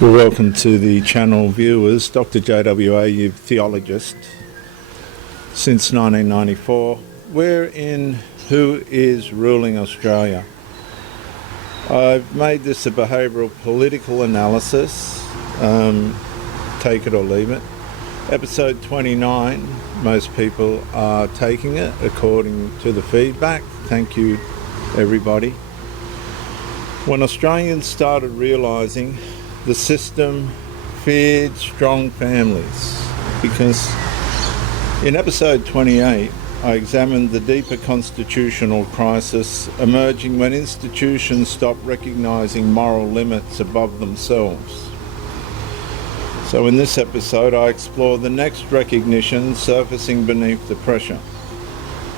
Well, welcome to the channel viewers. Dr. JWA, theologist. Since 1994, we're in Who is Ruling Australia? I've made this a behavioural political analysis, take it or leave it. Episode 29, most people are taking it according to the feedback. Thank you, everybody. When Australians started realising the system feared strong families, because in episode 28 I examined the deeper constitutional crisis emerging when institutions stopped recognising moral limits above themselves. So in this episode I explore the next recognition surfacing beneath the pressure: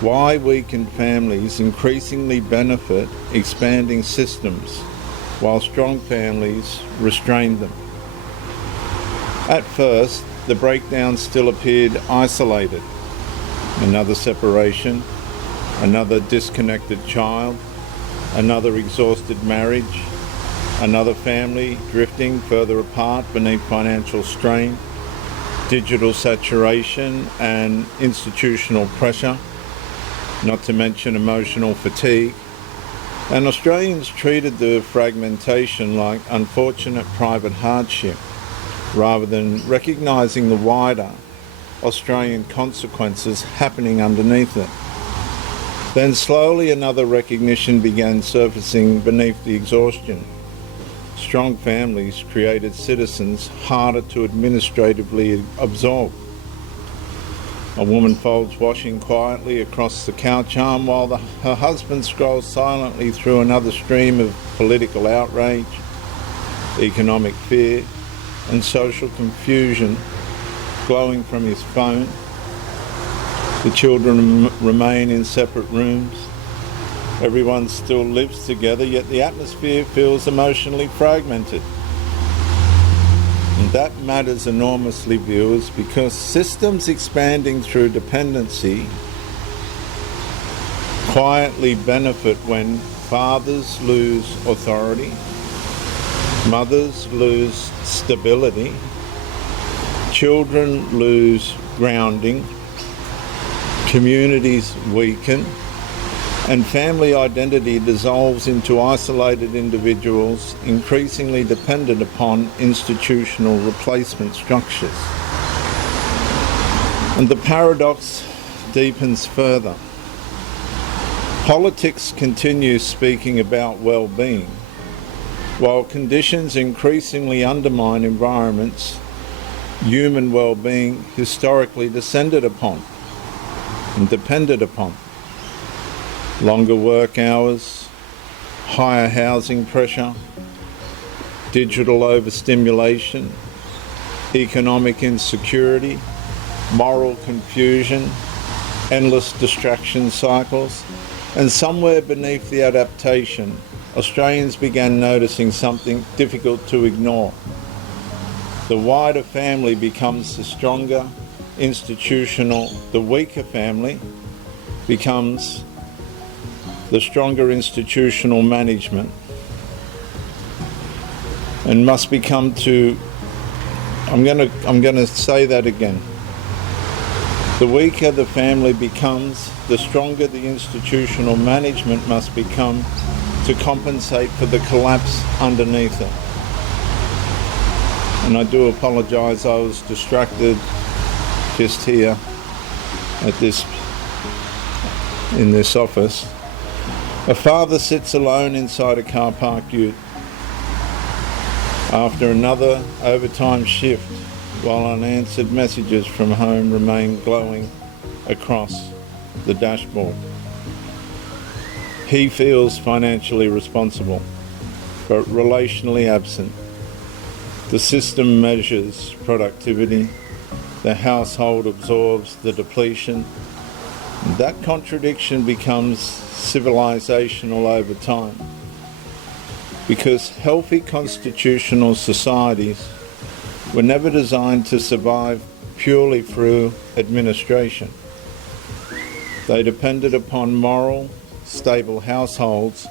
why weakened families increasingly benefit expanding systems while strong families restrain them. At first, the breakdown still appeared isolated. Another separation, another disconnected child, another exhausted marriage, another family drifting further apart beneath financial strain, digital saturation and institutional pressure, not to mention emotional fatigue. And Australians treated the fragmentation like unfortunate private hardship, rather than recognising the wider Australian consequences happening underneath it. Then slowly another recognition began surfacing beneath the exhaustion. Strong families created citizens harder to administratively absorb. A woman folds washing quietly across the couch arm while her husband scrolls silently through another stream of political outrage, economic fear and social confusion glowing from his phone. The children remain in separate rooms. Everyone still lives together, yet the atmosphere feels emotionally fragmented. And that matters enormously, viewers, because systems expanding through dependency quietly benefit when fathers lose authority, mothers lose stability, children lose grounding, communities weaken, and family identity dissolves into isolated individuals increasingly dependent upon institutional replacement structures. And the paradox deepens further. Politics continues speaking about well-being, while conditions increasingly undermine environments human well-being historically descended upon and depended upon. Longer work hours, higher housing pressure, digital overstimulation, economic insecurity, moral confusion, endless distraction cycles, and somewhere beneath the adaptation, Australians began noticing something difficult to ignore. The wider family becomes the stronger institutional, the weaker family becomes the stronger institutional management, and must become to, I'm going to say that again. The weaker the family becomes, the stronger the institutional management must become to compensate for the collapse underneath it. And I do apologise, I was distracted just here in this office. A father sits alone inside a car park ute after another overtime shift, while unanswered messages from home remain glowing across the dashboard. He feels financially responsible, but relationally absent. The system measures productivity, the household absorbs the depletion. That contradiction becomes civilizational over time, because healthy constitutional societies were never designed to survive purely through administration. They depended upon moral, stable households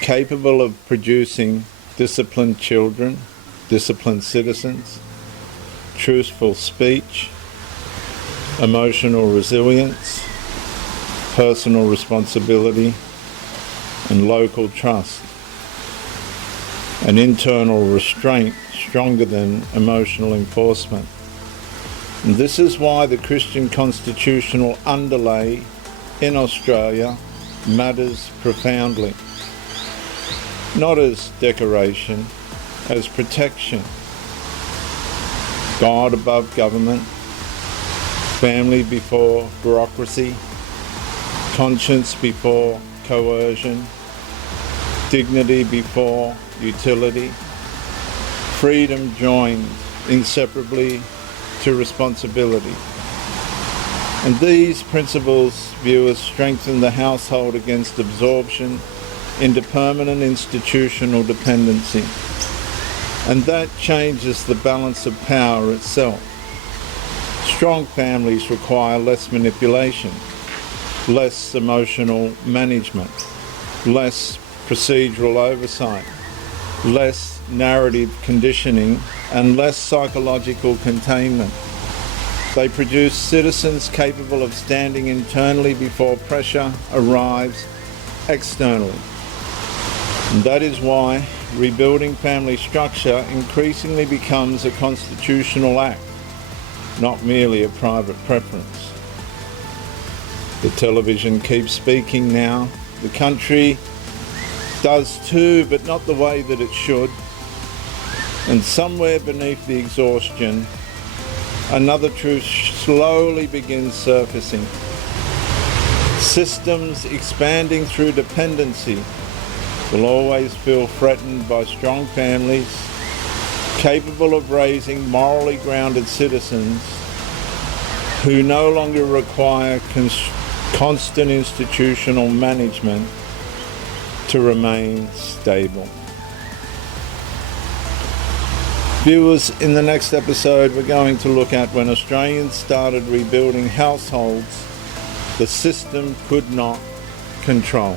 capable of producing disciplined children, disciplined citizens, truthful speech, emotional resilience, personal responsibility, and local trust, an internal restraint stronger than emotional enforcement. And this is why the Christian constitutional underlay in Australia matters profoundly, not as decoration, as protection. God above government, family before bureaucracy, conscience before coercion, dignity before utility, freedom joined inseparably to responsibility. And these principles, viewers, strengthen the household against absorption into permanent institutional dependency. And that changes the balance of power itself. Strong families require less manipulation, less emotional management, less procedural oversight, less narrative conditioning, and less psychological containment. They produce citizens capable of standing internally before pressure arrives externally. And that is why rebuilding family structure increasingly becomes a constitutional act, not merely a private preference. The television keeps speaking now. The country does too, but not the way that it should. And somewhere beneath the exhaustion, another truth slowly begins surfacing. Systems expanding through dependency will always feel threatened by strong families, capable of raising morally grounded citizens who no longer require constant institutional management to remain stable. Viewers, in the next episode we're going to look at when Australians started rebuilding households the system could not control.